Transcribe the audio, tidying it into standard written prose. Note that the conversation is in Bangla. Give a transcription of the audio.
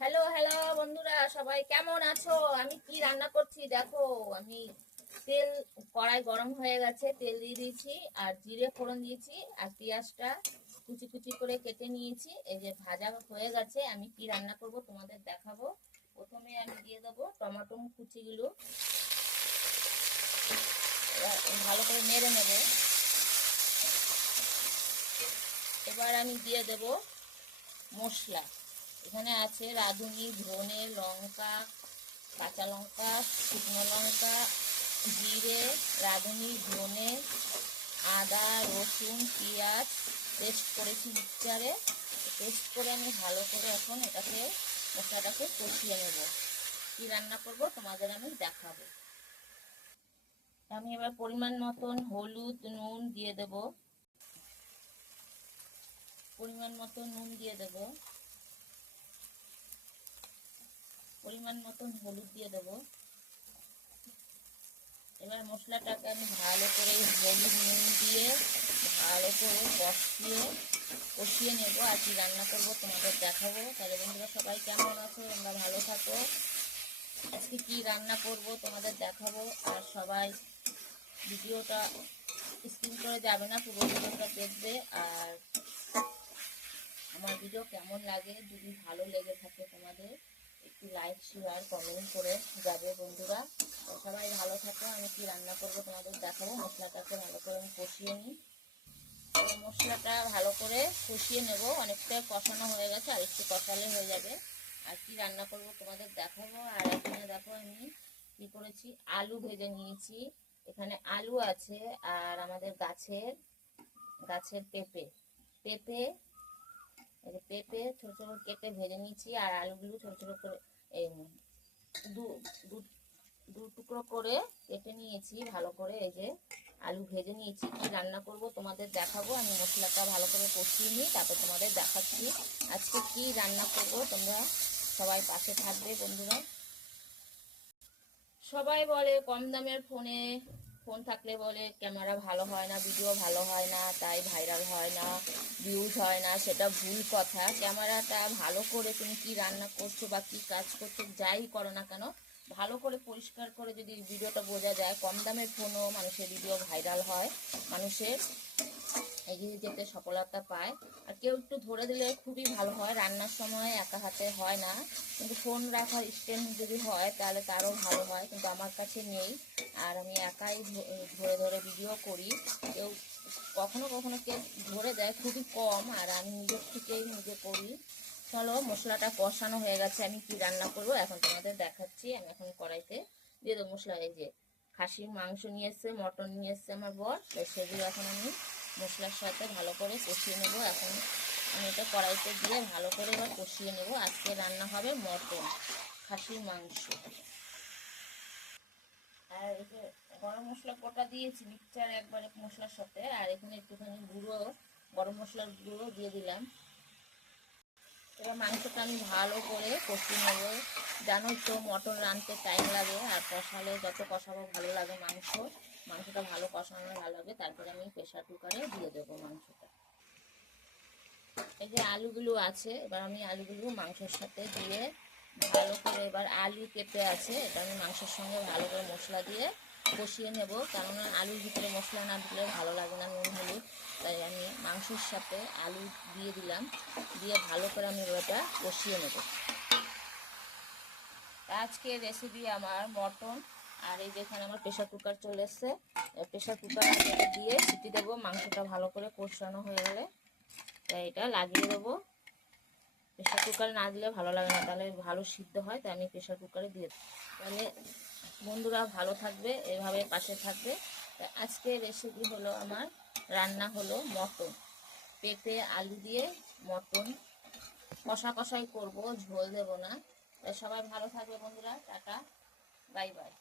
হ্যালো হ্যালো বন্ধুরা, সবাই কেমন আছো? আমি কি রান্না করছি দেখো। আমি তেল, কড়াই গরম হয়ে গেছে, তেল দিয়ে দিয়েছি আর জিরে ফোড়ন দিয়েছি আর পেঁয়াজটা কুচি কুচি করে কেটে নিয়েছি। এই যে ভাজা হয়ে গেছে, আমি কি রান্না করব তোমাদের দেখাবো। প্রথমে আমি দিয়ে দেবো টমেটো কুচিগুলো, ভালো করে নেড়ে নেব। এবার আমি দিয়ে দেব মশলা। এখানে আছে রাঁধুনি, ধনে, লঙ্কা, কাঁচা লঙ্কা, শুকনো লঙ্কা, জিরে, রাঁধুনি, ধনে, আদা, রসুন, পেঁয়াজ পেস্ট করেছি মিক্সচারে। পেস্ট করে আমি ভালো করে এখন এটাকে মশলাটাকে কষিয়ে নেব। কী রান্না করব তোমাদের আমি দেখাবো। আমি এবার পরিমাণ মতন হলুদ, নুন দিয়ে দেব। পরিমাণ মতো নুন দিয়ে দেব, পরিমাণ মতন হলুদ দিয়ে দেব। এবার মশলাটাকে আমি ভালো করে হলুদ নুন দিয়ে ভালো করে কষিয়ে নেব। আর কি রান্না করব তোমাদের দেখাবো। তাহলে বন্ধুরা সবাই কেমন আছো? তোমরা ভালো থাকো। আজকে কি রান্না করব তোমাদের দেখাবো। আর সবাই ভিডিওটা স্কিপ করে যাবে না, পুরো ভিডিওটা দেখবে। আর আমার ভিডিও কেমন লাগে, যদি ভালো লেগে থাকে তোমাদের, একটু লাইক শেয়ার কমেন্ট করে যাবে বন্ধুরা। সবাই ভালো থাকো। আমি কি রান্না করব তোমাদের দেখাবো। মশলাটাকে ভালো করে আমি কষিয়ে নিই। মশলাটা ভালো করে কষিয়ে নেব। অনেকটা কষানো হয়ে গেছে, আর একটু কষালে হয়ে যাবে। আর কি রান্না করব তোমাদের দেখাবো। আর এখানে দেখো আমি কি করেছি, আলু ভেজে নিয়েছি। এখানে আলু আছে আর আমাদের গাছের পেঁপে পেঁপে পেঁপে ছোট ছোট কেটে ভেজে নিয়েছি। আর আলুগুলো ছোট ছোট করে দু দু টুকরো করে কেটে নিয়েছি ভালো করে। এই যে আলু ভেজে নিয়েছি। কি রান্না করব তোমাদের দেখাবো। আমি মশলাটা ভালো করে কষিয়ে নিই, তারপর তোমাদের দেখাচ্ছি আজকে কি রান্না করব। তোমরা সবাই পাশে থাকবে বন্ধুরা। সবাই বলে কম দামের ফোন থাকলে বলে ক্যামেরা ভালো হয় না, ভিডিও ভালো হয় না, তাই ভাইরাল হয় না, ভিউজ হয় না। সেটা ভুল কথা। ক্যামেরাটা ভালো করে তুমি কি রান্না করছো বা কি কাজ করছো, যাই করো না কেন, ভালো করে পরিষ্কার করে যদি ভিডিওটা বোঝা যায়, কম দামের ফোনও মানুষের ভিডিও ভাইরাল হয়, মানুষের এগিয়ে যেতে সফলতা পায়। আর কেউ একটু ধরে দিলে খুবই ভালো হয়। রান্নার সময় একা হাতে হয় না, কিন্তু ফোন রাখার স্ট্যান্ড যদি হয় তাহলে তারও ভালো হয়, কিন্তু আমার কাছে নেই। আর আমি একাই ধরে ধরে ভিডিও করি। কেউ কখনো কখনো কেউ ধরে দেয়, খুবই কম। আর আমি নিজের থেকেই নিজে করি। চলো, মশলাটা কষানো হয়ে গেছে। আমি কি রান্না করবো এখন তোমাদের দেখাচ্ছি। আমি এখন কড়াইতে দিয়ে দেবো মশলা। এই যে খাসির মাংস নিয়ে এসছে, মটন নিয়ে এসছে আমার বর, সেগুলো এখন আমি মশলার সাথে ভালো করে কষিয়ে নেব। এখন আমি এটা কড়াইতে দিয়ে ভালো করে এবার কষিয়ে নেব। আজকে রান্না হবে মটন, খাসির মাংস। আর এই যে গরম মশলা গোটা দিয়েছি মিক্সচার একবারে মশলার সাথে। আর এখানে একটুখানি গরম মশলার গুঁড়ো দিয়ে দিলাম। এবার মাংসটা আমি ভালো করে কষিয়ে নেব। জানোই তো মটন রাঁধতে টাইম লাগে, আর কষালে যত কষাবো ভালো লাগে মাংসটা ভালো কষানো ভালো লাগে। তারপরে আমি প্রেশার কুকারে দিয়ে দেবো মাংসটা। এই যে আলুগুলো আছে, এবার আমি আলুগুলো মাংসের সাথে দিয়ে ভালো করে, এবার আলু কেটে আছে, এটা আমি মাংসের সঙ্গে ভালো করে মশলা দিয়ে কষিয়ে নেব। কেননা আলুর ভিতরে মশলা না দিলে ভালো লাগে না, নুন হলুদ। তাই আমি মাংসের সাথে আলু দিয়ে দিলাম, দিয়ে ভালো করে আমি ওটা কষিয়ে নেব। আজকের রেসিপি আমার মটন। আর এই যেখানে আমার প্রেশার কুকার চলে এসছে, প্রেশার কুকার দিয়ে সিটি দেবো। মাংসটা ভালো করে কষানো হয়ে গেলে তাই এটা লাগিয়ে দেবো। প্রেশার কুকারে না দিলে ভালো লাগে না, তাহলে ভালো সিদ্ধ হয়, তাই আমি প্রেশার কুকারে দিয়ে দেবো। তাহলে বন্ধুরা ভালো থাকবে, এভাবে পাশে থাকবে। আজকে রেসিপি হলো আমার, রান্না হলো মটন, পেঁপে আলু দিয়ে মটন। কষা কষাই করবো, ঝোল দেবো না। তাই সবাই ভালো থাকবে বন্ধুরা। Tata, bye bye.